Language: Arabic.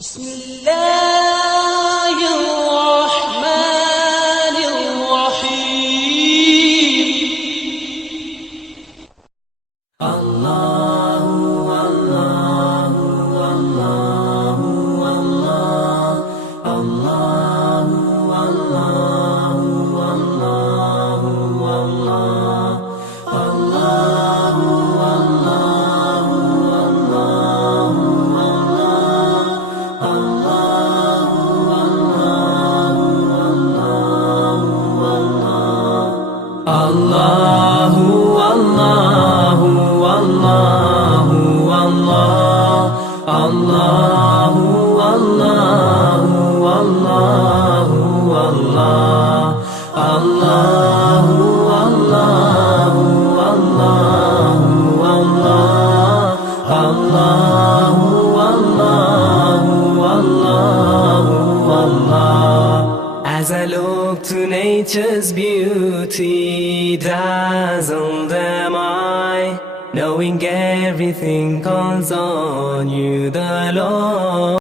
بسم الله الرحمن الرحيم الله الله الله الله الله الله الله الله As I look to nature's beauty, dazzled am I, knowing everything calls on you, the Lord.